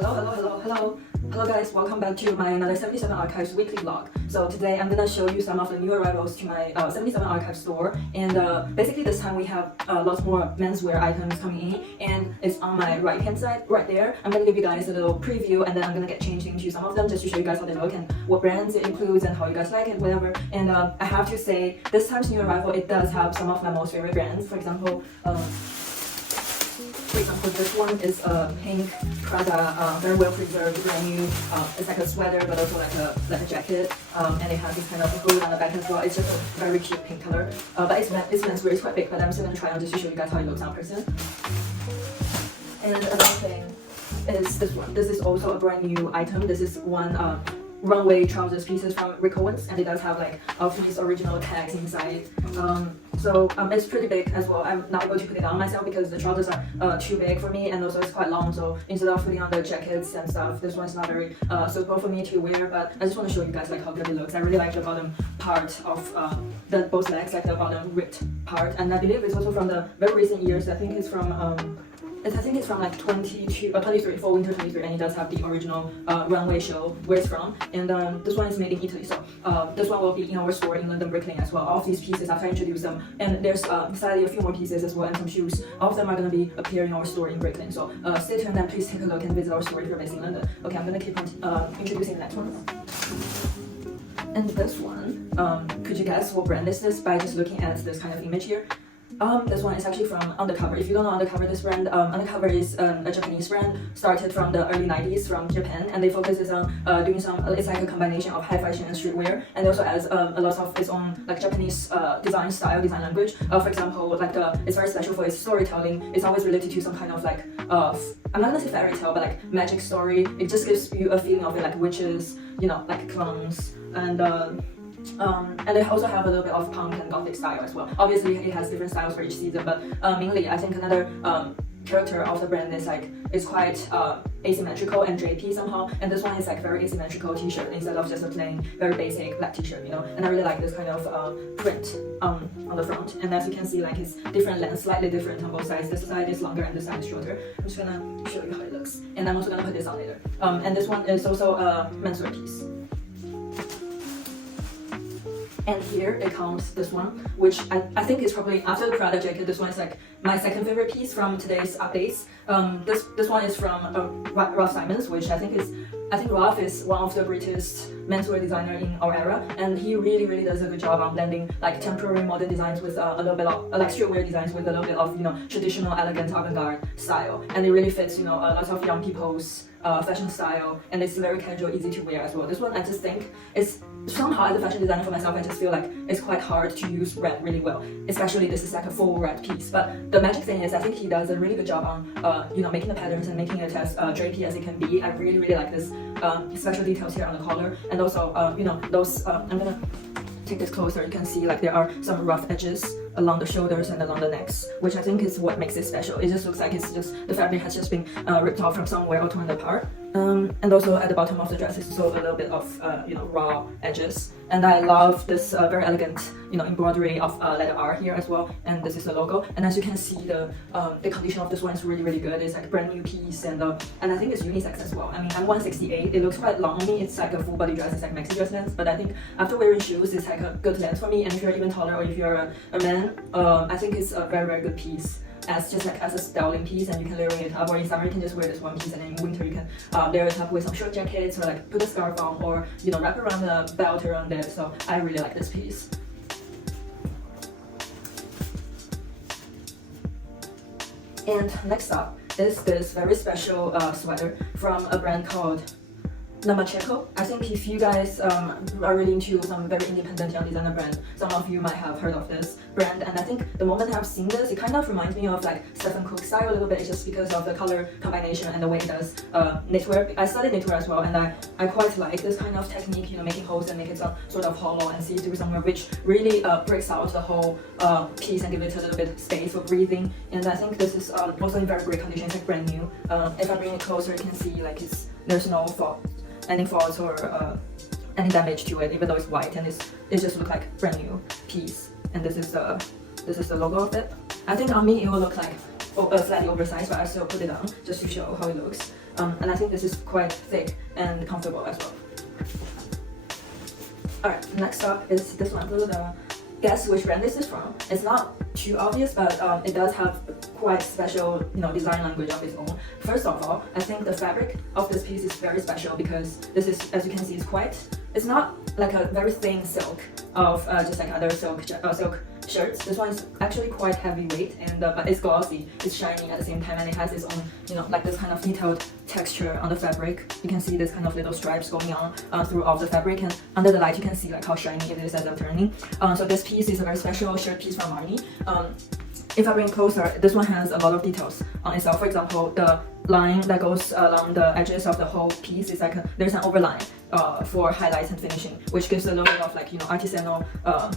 Hello guys, welcome back to my another 77 Archives weekly vlog. So today I'm gonna show you some of the new arrivals to my 77 Archives store, and basically this time we have lots more menswear items coming in, and it's on my right hand side right there. I'm gonna give you guys a little preview, and then I'm gonna get changed into some of them just to show you guys how they look and what brands it includes and how you guys like it, whatever. And I have to say, this time's new arrival, it does have some of my most favorite brands. For example, this one is a pink Prada, very well preserved, brand new. It's like a sweater, but also like a jacket, and it has this kind of hood on the back as well. It's just a very cute pink color. But it's menswear, it's quite big, but I'm still gonna try on just to show you guys how it looks on person. And another thing is this one. This is also a brand new item. This is one runway trousers pieces from Rick Owens, and it does have like all of these original tags inside. It's pretty big as well. I'm not able to put it on myself because the trousers are too big for me, and also it's quite long, so instead of putting on the jackets and stuff, this one's not very suitable for me to wear. But I just want to show you guys like how good it looks. I really like the bottom part of both legs, like the bottom ripped part, and I believe it's also from the very recent years. I think it's from like 22 or 23 for winter 23, and it does have the original runway show where it's from. And this one is made in Italy, so this one will be in our store in London, Brooklyn as well. All of these pieces after I introduce them, and there's sadly a few more pieces as well, and some shoes. All of them are going to be appearing in our store in Brooklyn, so stay tuned and please take a look and visit our store if you're based in London. Okay, I'm going to keep on introducing the next one. And this one, could you guess what brand is this by just looking at this kind of image here? This one is actually from Undercover. If you don't know Undercover, this brand, Undercover is a Japanese brand, started from the early 90s from Japan, and they focuses on doing some, it's like a combination of high fashion and streetwear, and also has a lot of its own like Japanese design style, design language. For example, like it's very special for its storytelling. It's always related to some kind of like, I'm not gonna say fairy tale, but like magic story. It just gives you a feeling of it, like witches, you know, like clowns, and they also have a little bit of punk and gothic style as well. Obviously, it has different styles for each season, but mainly, I think another character of the brand is like it's quite asymmetrical and drapey somehow. And this one is like very asymmetrical t-shirt instead of just a plain, very basic black t-shirt, you know. And I really like this kind of print on the front. And as you can see, like it's different lengths, slightly different on both sides. This side is longer and this side is shorter. I'm just gonna show you how it looks, and I'm also gonna put this on later. And this one is also a menswear piece. And here it comes this one, which I think is probably after the Prada jacket. This one is like my second favorite piece from today's updates. This one is from Ralph Simons, which I think Ralph is one of the greatest menswear designer in our era, and he really does a good job on blending like temporary modern designs with a little bit of like streetwear designs with a little bit of, you know, traditional elegant avant-garde style, and it really fits, you know, a lot of young people's fashion style, and it's very casual, easy to wear as well. This one I just think is somehow, as a fashion designer for myself, I just feel like it's quite hard to use red really well, especially this is like a full red piece. But the magic thing is I think he does a really good job on you know, making the patterns and making it as drapey as it can be. I really like this special details here on the collar, and also you know, those I'm gonna take this closer. You can see like there are some rough edges along the shoulders and along the necks, which I think is what makes it special. It just looks like it's just the fabric has just been ripped off from somewhere or torn apart. And also at the bottom of the dress is also a little bit of you know, raw edges. And I love this very elegant, you know, embroidery of letter R here as well. And this is the logo. And as you can see, the condition of this one is really good. It's like a brand new piece, and I think it's unisex as well. I mean, I'm 168. It looks quite long on me. It's like a full body dress. It's like maxi dress length. But I think after wearing shoes, it's like a good length for me. And if you're even taller or if you're a man, I think it's a very good piece. As just like as a styling piece, and you can layer it up, or in summer you can just wear this one piece, and then in winter you can layer it up with some short jackets, or like put a scarf on, or, you know, wrap around the belt around it. So I really like this piece. And next up is this very special sweater from a brand called Namacheko. I think if you guys are really into some very independent young designer brand, some of you might have heard of this brand. And I think the moment I've seen this, it kind of reminds me of like Stephen Cook style a little bit. It's just because of the color combination and the way it does knitwear. I studied knitwear as well, and I quite like this kind of technique, you know, making holes and make it some sort of hollow and see through somewhere, which really breaks out the whole piece and give it a little bit space for breathing. And I think this is also in very great condition. It's like brand new. If I bring it closer, you can see like there's no any faults or any damage to it, even though it's white, and it just looks like brand new piece. And this is the logo of it. I think on me it will look like slightly oversized, but I still put it on just to show how it looks. and I think this is quite thick and comfortable as well. Alright, next up is this one. Guess which brand this is from. It's not too obvious, but it does have quite special, design language of its own. First of all, I think the fabric of this piece is very special because this is, as you can see, it's not like a very thin silk of just like other silk shirts. This one is actually quite heavyweight, and but it's glossy, it's shiny at the same time, and it has its own, like this kind of detailed texture on the fabric. You can see this kind of little stripes going on throughout the fabric, and under the light you can see like how shiny it is as I'm turning. So this piece is a very special shirt piece from Army. If I bring closer, this one has a lot of details on itself. For example, the line that goes along the edges of the whole piece is like there's an overline for highlights and finishing, which gives a little bit of like artisanal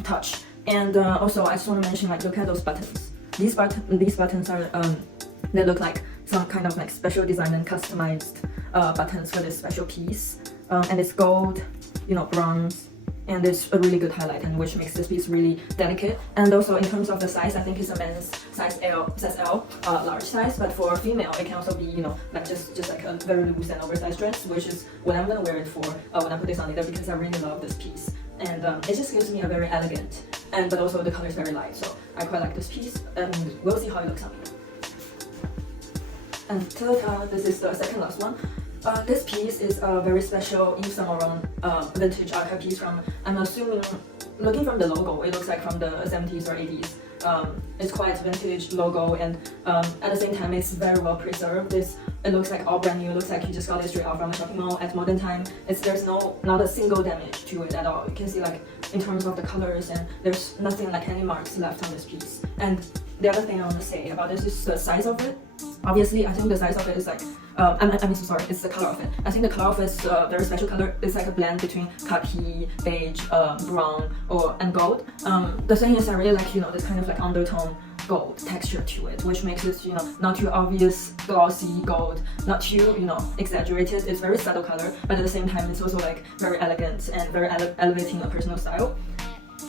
touch. And also, I just want to mention, like, look at those buttons. These buttons are they look like some kind of like special design and customized buttons for this special piece. And it's gold, bronze, and it's a really good highlight, and which makes this piece really delicate. And also in terms of the size, I think it's a men's size L, large size. But for female, it can also be like just like a very loose and oversized dress, which is what I'm gonna wear it for when I put this on later, because I really love this piece. And it just gives me a very elegant, but also the color is very light, so I quite like this piece, and we'll see how it looks on me. And ta-da, this is the second last one. This piece is a very special Yves Saint Laurent vintage archive piece from, I'm assuming, looking from the logo, it looks like from the 70s or 80s. It's quite vintage logo, and at the same time it's very well preserved. It looks like all brand new. It looks like you just got it straight out from a shopping mall at modern time. There's not a single damage to it at all. You can see like in terms of the colors, and there's nothing like any marks left on this piece. And the other thing I want to say about this is the size of it. Obviously, I think the size of it is like, it's the color of it. I think the color of it is a very special color. It's like a blend between khaki, beige, brown, and gold. The thing is, I really like, this kind of like undertone gold texture to it, which makes it, not too obvious glossy gold, not too, exaggerated. It's very subtle color, but at the same time, it's also like very elegant and very elevating a personal style.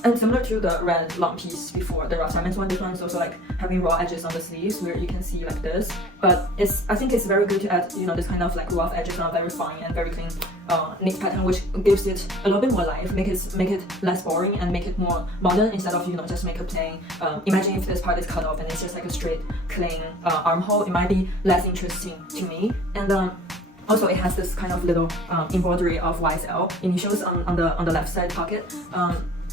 And similar to the red long piece before, the rough diamonds one, this one is also like having raw edges on the sleeves where you can see like this. But I think it's very good to add, this kind of like rough edges on a very fine and very clean knit pattern, which gives it a little bit more life, make it less boring and make it more modern instead of just make a plain. Imagine if this part is cut off and it's just like a straight clean armhole, it might be less interesting to me. And also, it has this kind of little embroidery of YSL initials on the left side pocket.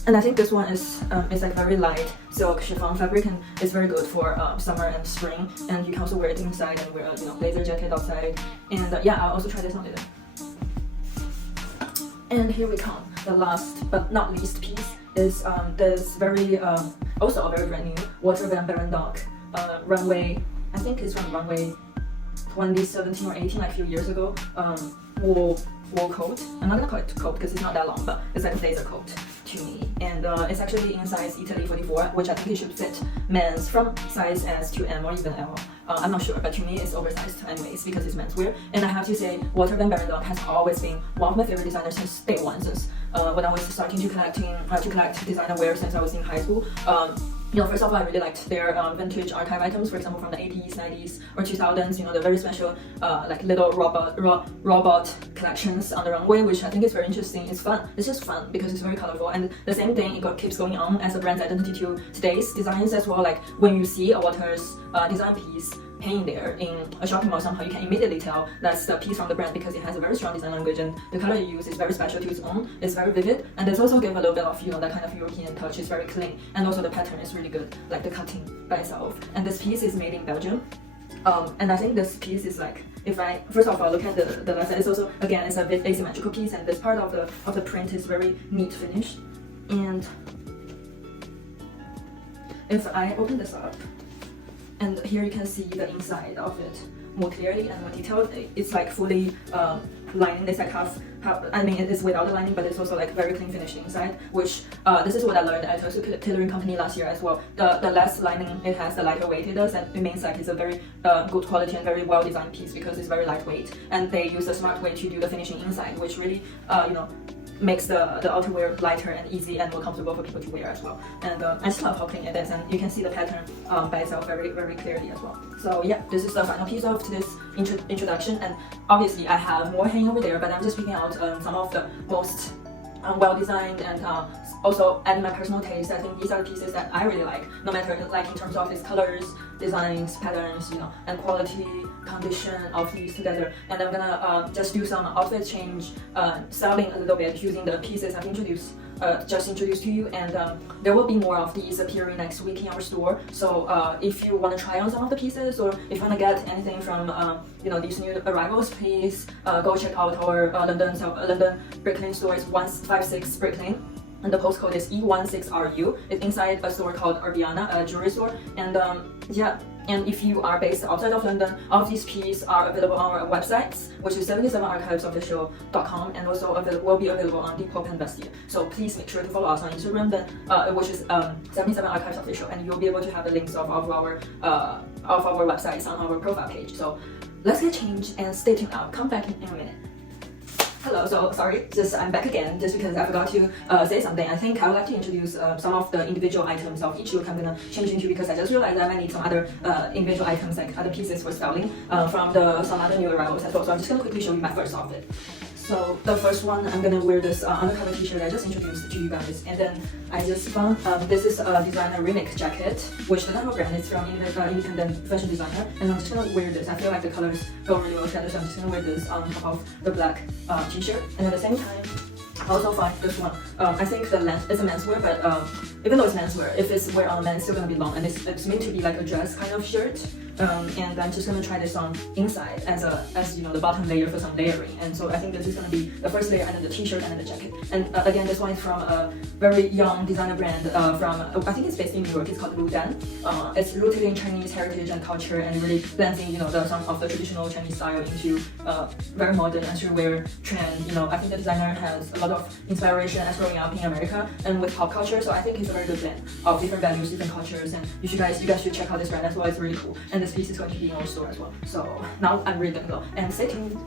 And I think this one is like very light silk chiffon fabric, and it's very good for summer and spring. And you can also wear it inside and wear a blazer jacket outside. And yeah, I'll also try this on later. And here we come. The last but not least piece is this very also a very brand new Walter Van Berendock runway. I think it's from runway 2017 or 18, like a few years ago. Wool coat. I'm not gonna call it coat because it's not that long, but it's like a blazer coat to me. And it's actually in size Italy 44, which I think it should fit men's from size S to M or even L. I'm not sure, but to me it's oversized anyways because it's menswear. And I have to say, Walter Van Berendock has always been one of my favorite designers since day one, since when I was starting to collect designer wear since I was in high school. First of all, I really liked their vintage archive items, for example, from the 80s, 90s, or 2000s. The very special, like little robot collections on the runway, which I think is very interesting. It's fun. It's just fun because it's very colorful. And the same thing, keeps going on as a brand's identity to today's designs as well. Like when you see a Walter's design piece hanging there in a shopping mall, somehow you can immediately tell that's the piece from the brand because it has a very strong design language, and the color you use is very special to its own. It's very vivid, and it's also give a little bit of that kind of European touch. It's very clean, and also the pattern is really good, like the cutting by itself. And this piece is made in Belgium, and I think this piece is like, if I first of all look at the left side, it's also again it's a bit asymmetrical piece, and this part of the print is very neat finish. And if I open this up, and here you can see the inside of it more clearly and more detailed. It's like fully lining. It's like it is without the lining, but it's also like very clean finished inside, which this is what I learned at a tailoring company last year as well. The less lining it has, the lighter weight it does, and it means like it's a very good quality and very well designed piece because it's very lightweight, and they use a smart way to do the finishing inside, which really makes the outerwear lighter and easy and more comfortable for people to wear as well. And I just love how clean it is, and you can see the pattern by itself very clearly as well. So yeah, this is the final piece of this introduction, and obviously I have more hanging over there, but I'm just picking out some of the most well designed and also adding my personal taste. I think these are the pieces that I really like, no matter like in terms of its colors, designs, patterns, and quality, condition of these together. And I'm gonna just do some outfit change, styling a little bit using the pieces I've just introduced to you, and there will be more of these appearing next week in our store. So if you want to try on some of the pieces, or if you want to get anything from these new arrivals, please go check out our London Bricklane store. It's 156 Bricklane, and the postcode is E16RU. It's inside a store called Urbiana, a jewelry store. And yeah, and if you are based outside of London, all of these pieces are available on our websites, which is 77archivesofficial.com, and also will be available on Depop and Vestia. So please make sure to follow us on Instagram, then which is 77archivesofficial, and you'll be able to have the links of our websites on our profile page. So let's get changed and stay tuned. I'll come back in a minute. Hello, so sorry, I'm back again just because I forgot to say something. I think I would like to introduce some of the individual items of each look I'm gonna change into, because I just realized I might need some other individual items, like other pieces for styling from some other new arrivals as well. So I'm just gonna quickly show you my first outfit. So the first one, I'm gonna wear this undercover t-shirt I just introduced to you guys, and then I just found this is a designer remix jacket, which the name of brand is from independent fashion designer, and I'm just gonna wear this. I feel like the colors go really well together, so I'm just gonna wear this on top of the black t-shirt. And at the same time, I also find this one. I think the length is a menswear, but even though it's menswear, if it's wear on a man, it's still gonna be long, and it's meant to be like a dress kind of shirt. And I'm just gonna try this on inside as the bottom layer for some layering. And so I think this is gonna be the first layer, and then the t-shirt, and then the jacket. And again, this one is from a very young designer brand from I think it's based in New York. It's called Ludan. It's rooted in Chinese heritage and culture, and really blending some of the traditional Chinese style into very modern streetwear trend. I think the designer has a lot of inspiration as growing up in America and with pop culture. So I think it's a very good blend of different values, different cultures, and you guys should check out this brand as well. It's really cool. And this piece is going to be in our store as well. So now I'm really gonna go and stay tuned.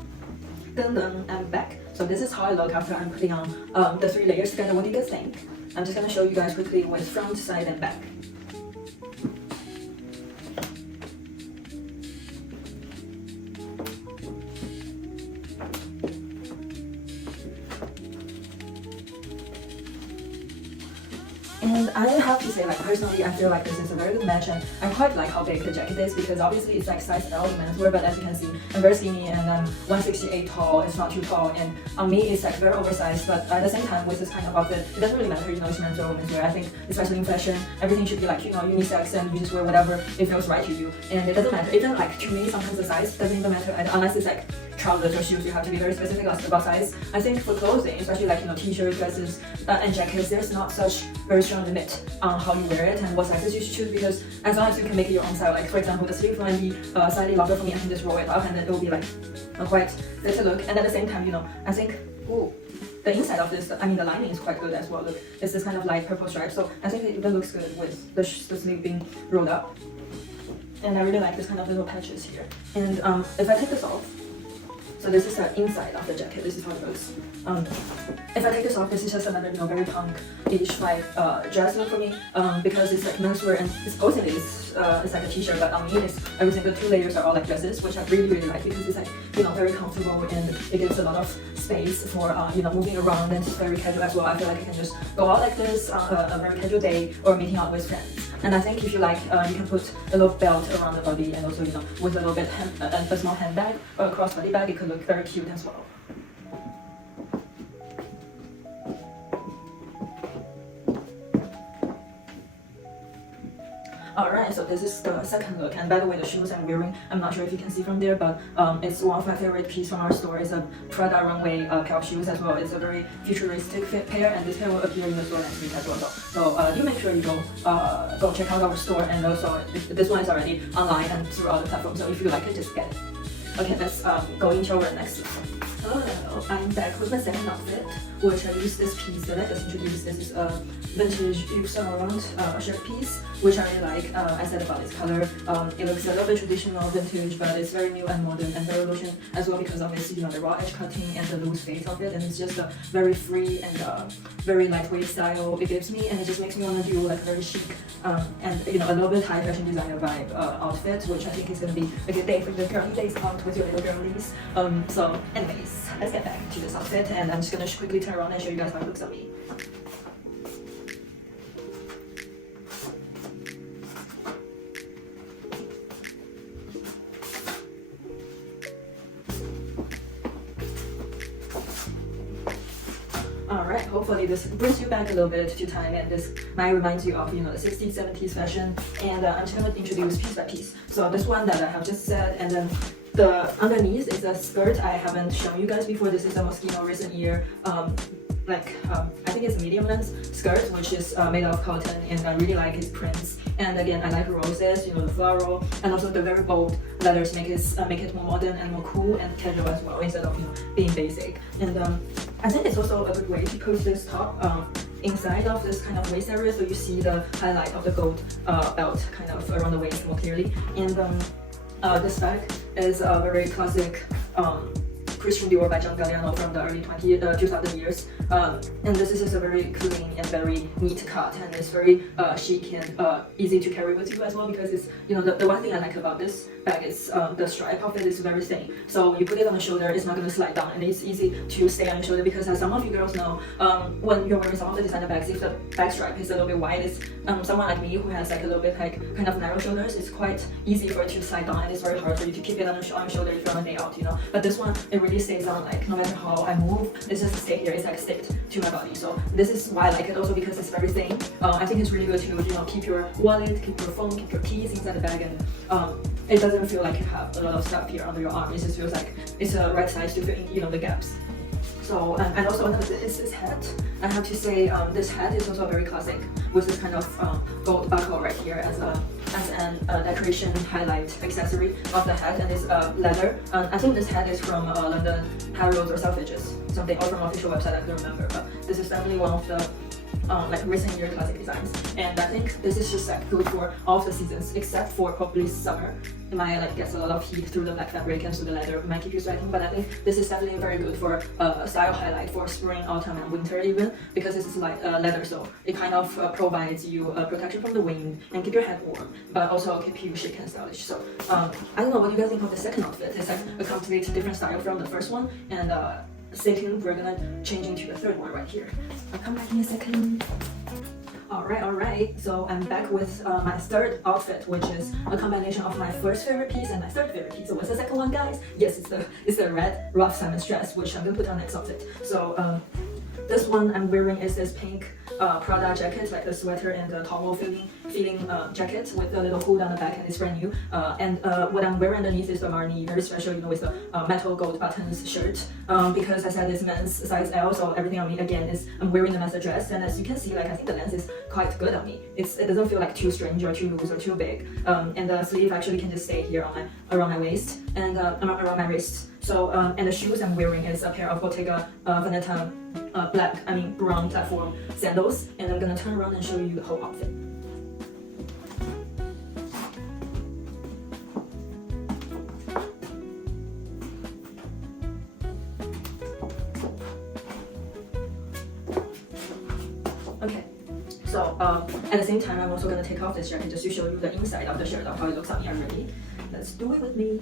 Dun, I'm back. So this is how I look after I'm putting on the 3 layers together. What do you guys think? I'm just gonna show you guys quickly with front, side, and back. And I have to say, like, personally, I feel like this is a very good match, and I quite like how big the jacket is, because obviously it's like size L in menswear, but as you can see, I'm very skinny and I'm 168 tall. It's not too tall, and on me it's like very oversized. But at the same time, with this kind of outfit, it doesn't really matter, it's menswear or women's wear. I think, especially in fashion, everything should be like unisex, and you just wear whatever it feels right to you. And it doesn't matter. Even like to me, sometimes the size doesn't even matter unless it's like trousers or shoes. You have to be very specific about size. I think for clothing, especially like t-shirts, dresses, and jackets, there's not such very strong limit on how you wear it and what sizes you should choose, because as long as you can make it your own style. Like for example, the sleeve might be slightly longer for me, I can just roll it up and then it will be like a quite fitted look. And at the same time, I think the inside of this, the lining is quite good as well. Look, it's this kind of light purple stripe, so I think it even looks good with the sleeve being rolled up. And I really like this kind of little patches here. And if I take this off, so this is the inside of the jacket. This is how it looks. If I take this off, this is just another very punk-ish vibe dress look for me, because it's like menswear, and supposedly it's like a t-shirt, but on me it's every single 2 layers are all like dresses, which I really like, because it's like very comfortable, and it gives a lot of space for moving around, and it's very casual as well. I feel like I can just go out like this on a very casual day or meeting out with friends. And I think if you like, you can put a little belt around the body, and also with a little bit a small handbag or a crossbody bag, it could look very cute as well. Alright, so this is the second look, and by the way, the shoes I'm wearing, I'm not sure if you can see from there, but it's one of my favorite pieces from our store. It's a Prada runway calf shoes as well. It's a very futuristic fit pair, and this pair will appear in the store next week as well. So you make sure you go check out our store, and also this one is already online and through all the platforms, so if you like it, just get it. Okay, let's go into our next look. Hello, I'm back with my second outfit, which I use this piece that I just introduced. This is a vintage Yves Saint Laurent shirt piece, which I really like. I said about its color. It looks a little bit traditional, vintage, but it's very new and modern and very lotion as well because of its, the raw edge cutting and the loose face of it. And it's just a very free and very lightweight style it gives me, and it just makes me want to do like a very chic and a little bit high fashion designer vibe outfit, which I think is going to be a good day for the girly days out with your little girlies. So anyways, let's get back to this outfit, and I'm just gonna quickly turn around and show you guys how it looks on me. Alright, hopefully this brings you back a little bit to time, and this might remind you of the 60s, 70s fashion. And I'm just gonna introduce piece by piece. So this one that I have just said, and then the underneath is a skirt I haven't shown you guys before. This is a Moschino recent year, I think it's a medium length skirt, which is made of cotton, and I really like its prints. And again, I like roses, the floral, and also the very bold letters make it more modern and more cool and casual as well, instead of being basic. And I think it's also a good way to put this top inside of this kind of waist area, so you see the highlight of the gold belt kind of around the waist more clearly. And this bag is a very classic Christian Dior by John Galliano from the early 2000 years. And this is a very clean and very neat cut, and it's very chic and easy to carry with you as well, because it's, the one thing I like about this bag is the stripe of it is very thin. So you put it on the shoulder, it's not going to slide down, and it's easy to stay on your shoulder, because as some of you girls know, when you're wearing some of the designer bags, if the back stripe is a little bit wide, it's someone like me who has like a little bit like kind of narrow shoulders, it's quite easy for it to slide down, and it's very hard for you to keep it on your shoulder if you're on a day out, But this one, it really stays on, like no matter how I move, it's just stay here, it's like sticked to my body. So this is why I like it, also because it's very thin. I think it's really good to keep your wallet, keep your phone, keep your keys inside the bag, and it doesn't feel like you have a lot of stuff here under your arm. It just feels like it's a right size to fit in, the gaps. So and also another bit is this hat. I have to say this hat is also very classic, with this kind of gold buckle right here as an decoration highlight accessory of the hat, and it's leather. I think this hat is from London Harrods or Selfridges, something, or from official website, I don't remember, but this is definitely one of the recent year classic designs, and I think this is just like good for all of the seasons except for probably summer. It might gets a lot of heat through the black fabric and through the leather, it might keep you sweating, but I think this is definitely very good for a style highlight for spring, autumn, and winter even, because this is like leather, so it kind of provides you protection from the wind and keep your head warm, but also keep you chic and stylish. So I don't know what you guys think of the second outfit. It's like a completely different style from the first one, and stay tuned, we're gonna change into the third one right here. I'll come back in a second. Alright, so I'm back with my third outfit, which is a combination of my first favorite piece and my third favorite piece. So what's the second one, guys? Yes, it's the red rough Simon's dress, which I'm gonna put on next outfit. So this one I'm wearing is this pink Prada jacket, like the sweater and the towel feeling jacket with a little hood on the back, and it's brand new. And what I'm wearing underneath is the Marni, very special, with the metal gold buttons shirt. Because I said it's men's size L, so everything on me again is I'm wearing the men's dress, and as you can see, like I think the length is quite good on me. It doesn't feel like too strange or too loose or too big. And the sleeve actually can just stay here on around my waist and around my wrist. So and the shoes I'm wearing is a pair of Bottega Veneta brown platform sandals, and I'm gonna turn around and show you the whole outfit. Okay, so at the same time, I'm also gonna take off this jacket just to show you the inside of the shirt of how it looks on me already. Let's do it with me.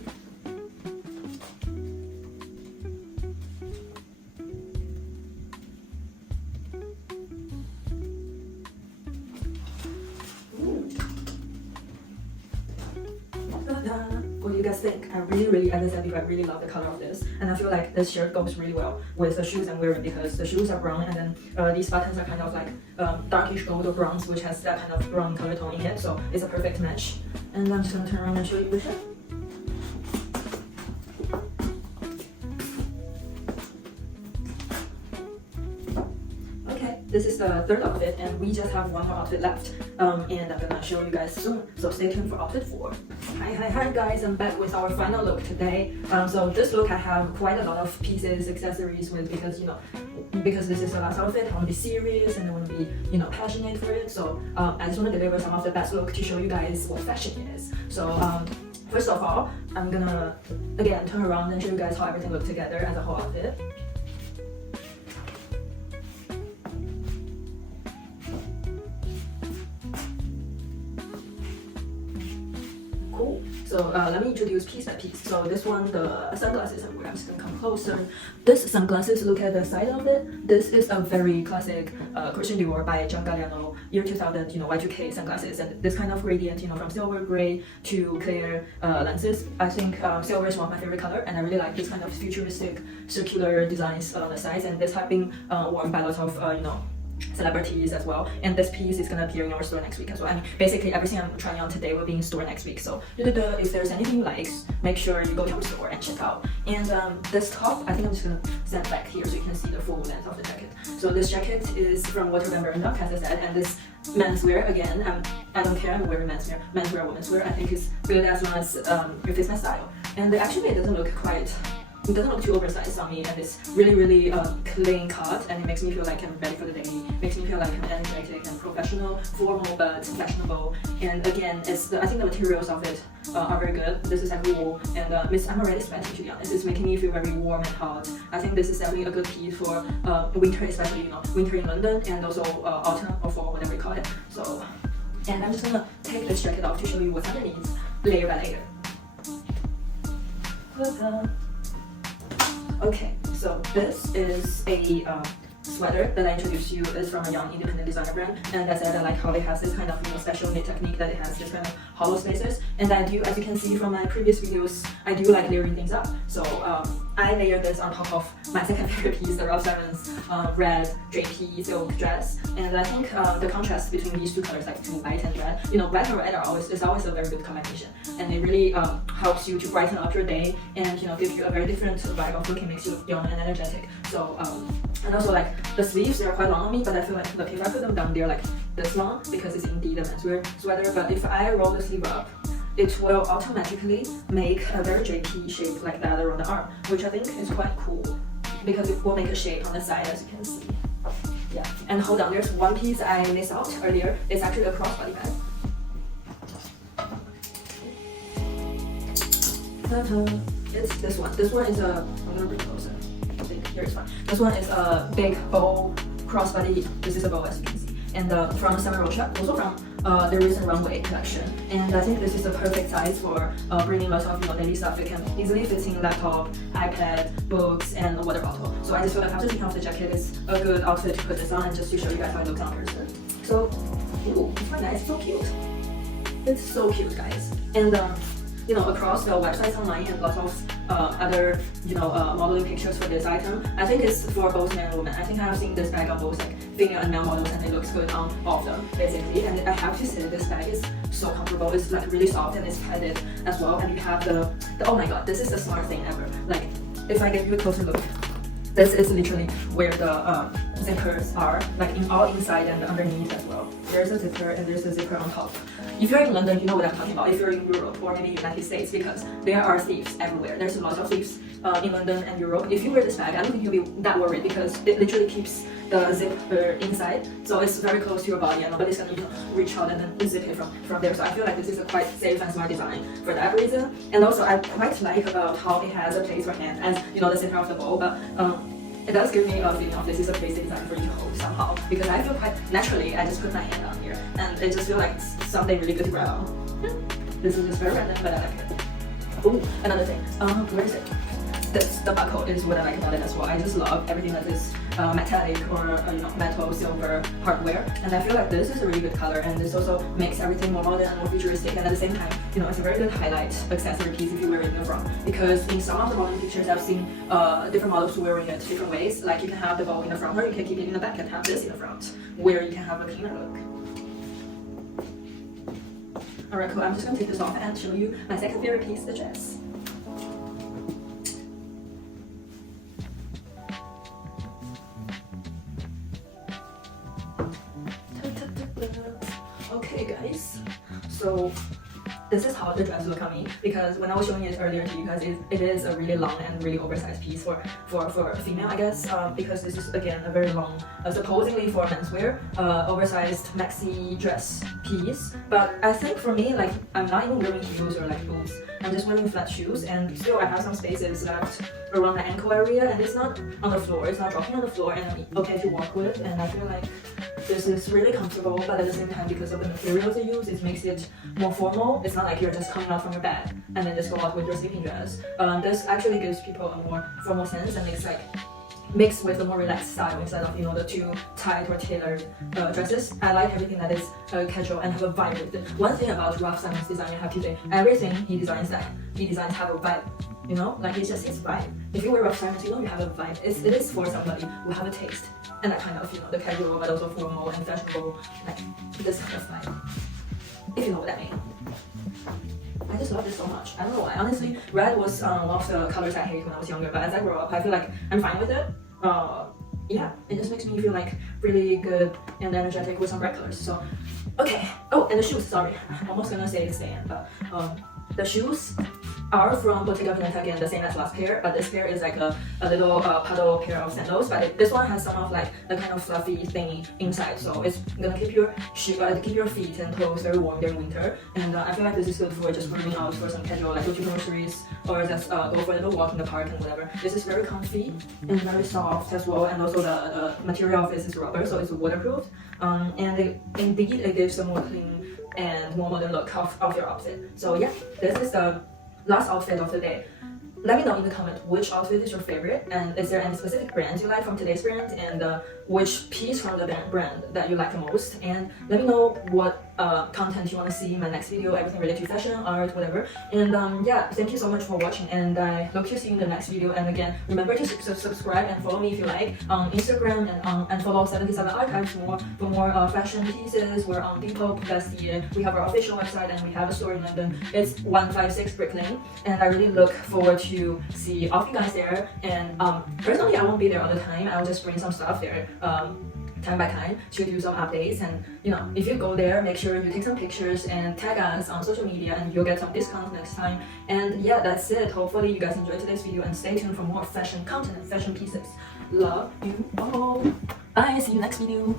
What do you guys think? I really, as I said before, I really love the color of this, and I feel like this shirt goes really well with the shoes I'm wearing, because the shoes are brown, and then these buttons are kind of like darkish gold or bronze, which has that kind of brown color tone in it, so it's a perfect match. And I'm just gonna turn around and show you the shirt. This is the third outfit, and we just have one more outfit left, and I'm gonna show you guys soon, so stay tuned for outfit 4. Hi guys, I'm back with our final look today. So this look I have quite a lot of pieces, accessories with because this is the last outfit, I want to be serious and I want to be, passionate for it. So I just want to deliver some of the best look to show you guys what fashion is. So first of all, I'm gonna again turn around and show you guys how everything looks together as a whole outfit. Cool. So let me introduce piece by piece. So this one, the sunglasses I'm wearing. I'm just gonna come closer. This sunglasses, look at the side of it. This is a very classic Christian Dior by John Galliano, year 2000, Y2K sunglasses. And this kind of gradient, from silver gray to clear lenses. I think silver is one of my favorite color, and I really like this kind of futuristic circular designs on the sides. And this have been worn by lots of, celebrities as well, and this piece is gonna appear in our store next week as well. And basically everything I'm trying on today will be in store next week, so if there's anything you like, make sure you go to our store and check out. And this top, I think I'm just gonna stand back here so you can see the full length of the jacket. So this jacket is from Water Van Berendonk, as I said, and this menswear, again, I don't care, I'm wearing menswear, women's wear. I think it's good as long as it fits my style. And actually it doesn't look too oversized on me, and it's really clean cut, and it makes me feel like I'm ready for the day. Makes me feel like I'm energetic and professional, formal but fashionable. And again, I think the materials of it are very good. This is definitely wool, and I'm already sweating, to be honest. It's making me feel very warm and hot. I think this is definitely a good piece for winter, especially winter in London, and also autumn or fall, whatever you call it. So, and I'm just gonna take this jacket off to show you what's underneath, layer by layer. Okay, so this is a sweater that I introduced you. Is from a young independent designer brand, and as I said, I like how it has this kind of special knit technique, that it has this kind of hollow spaces. And I do, as you can see from my previous videos, I do like layering things up. So I layered this on top of my second favorite piece, the Ralph Simon's red drapey silk dress. And I think the contrast between these two colors, like between white and red, black and red is always a very good combination, and it really helps you to brighten up your day and give you a very different vibe of looking, makes you look young and energetic. So and also like the sleeves, they're quite long on me, but I feel like look, if I put them down, they're like this long because it's indeed a menswear sweater. But if I roll the sleeve up, it will automatically make a very drapey shape like that around the arm, which I think is quite cool because it will make a shape on the side, as you can see. Yeah, and hold on, there's one piece I missed out earlier. It's actually a crossbody bag. It's this one. This one is I'm gonna bring it closer. I think here it's fine. This one is a big bow crossbody. This is a bow, as you can see. And from Summer Rocha, also from the recent Runway collection. And I think this is the perfect size for bringing lots of daily stuff. It can easily fit in laptop, iPad, books, and a water bottle. So I just feel like after taking off the jacket, it's a good outfit to put this on and just to show you guys how it looks on person. So, ooh, it's quite nice. It's so cute. It's so cute, guys. And across the websites online and lots of other modeling pictures for this item, I think it's for both men and women. I think I have seen this bag on both like female and male models, and it looks good on all of them basically. And I have to say, this bag is so comfortable. It's like really soft and it's padded as well. And you have the oh my god, this is the smart thing ever. Like if I give you a closer look, this is literally where the zippers are, like all inside and underneath as well. There's a zipper and there's a zipper on top. If you're in London, you know what I'm talking about. If you're in Europe or maybe United States, because there are thieves everywhere. There's a lot of thieves in London and Europe. If you wear this bag, I don't think you'll be that worried because it literally keeps the zipper inside, so it's very close to your body and nobody's gonna reach out and then zip it from there. So I feel like this is a quite safe and smart design for that reason. And also I quite like about how it has a place for hand, as the center of the bowl, but it does give me a feeling of this is a place designed for you to hold somehow, because I feel quite naturally I just put my hand on here and it just feels like something really good to grab on. This is just very random, but I like it. Oh, another thing, where is it? The buckle is what I like about it as well. I just love everything that is metallic or metal, silver hardware, and I feel like this is a really good color, and this also makes everything more modern and more futuristic, and at the same time, it's a very good highlight accessory piece if you wear it in the front, because in some of the modeling pictures I've seen different models wearing it different ways. Like you can have the bow in the front, or you can keep it in the back and have this in the front, where you can have a cleaner look. Alright, cool. I'm just gonna take this off and show you my second favorite piece, the dress. Okay guys, so this is how the dress look on me, because when I was showing it earlier to you guys, it is a really long and really oversized piece for a female, I guess, because this is again a very long, supposedly for menswear, oversized maxi dress piece. But I think for me, like, I'm not even wearing heels or like boots. I'm just wearing flat shoes, and still I have some spaces left around the ankle area, and it's not on the floor, it's not dropping on the floor, and I'm okay to walk with. And I feel like this is really comfortable, but at the same time, because of the materials they use, it makes it more formal. It's not like you're just coming out from your bed and then just go out with your sleeping dress. This actually gives people a more formal sense, and it's like mixed with a more relaxed style instead of, you know, the too tight or tailored dresses. I like everything that is casual and have a vibe with it. One thing about Ralph Simon's design, I have to say, everything he designs have a vibe. You know, like it's just his vibe. If you wear Ralph Simon's, you know you have a vibe. It is for somebody who have a taste and that kind of, you know, the casual but also formal and fashionable, like this kind of vibe. If you know what I mean. I just love this so much. I don't know why. Honestly, red was one of the colors I hated when I was younger, but as I grow up, I feel like I'm fine with it. Yeah, it just makes me feel like really good and energetic with some bright colors. So, okay. Oh, and the shoes. Sorry, I'm almost gonna say the same, but the shoes are from Bottega Veneta, again the same as last pair, but this pair is like a little puddle pair of sandals, but this one has some of like the kind of fluffy thingy inside, so it's gonna keep your feet and toes very warm during winter. And I feel like this is good for just running out for some casual, like go to groceries or just go for a little walk in the park and whatever. This is very comfy and very soft as well, and also the material of this is rubber, so it's waterproof. And indeed it gives a more clean and more modern look of your outfit. So yeah, this is the last outfit of the day. Let me know in the comment which outfit is your favorite, and is there any specific brands you like from today's brand, and which piece from the brand that you like the most. And let me know what content you want to see in my next video, everything related to fashion, art, whatever. And yeah, thank you so much for watching, and I hope to see you in the next video. And again, remember to subscribe and follow me if you like on Instagram, and follow 77 Archives for more fashion pieces. We're on Depop, we have our official website, and we have a store in London. It's 156 Brick Lane, and I really look forward to see all of you guys there. And personally, I won't be there all the time. I'll just bring some stuff there time by time to do some updates. And you know, if you go there, make sure you take some pictures and tag us on social media, and you'll get some discounts next time. And yeah, that's it. Hopefully you guys enjoyed today's video, and stay tuned for more fashion content and fashion pieces. Love you all. Bye, see you next video.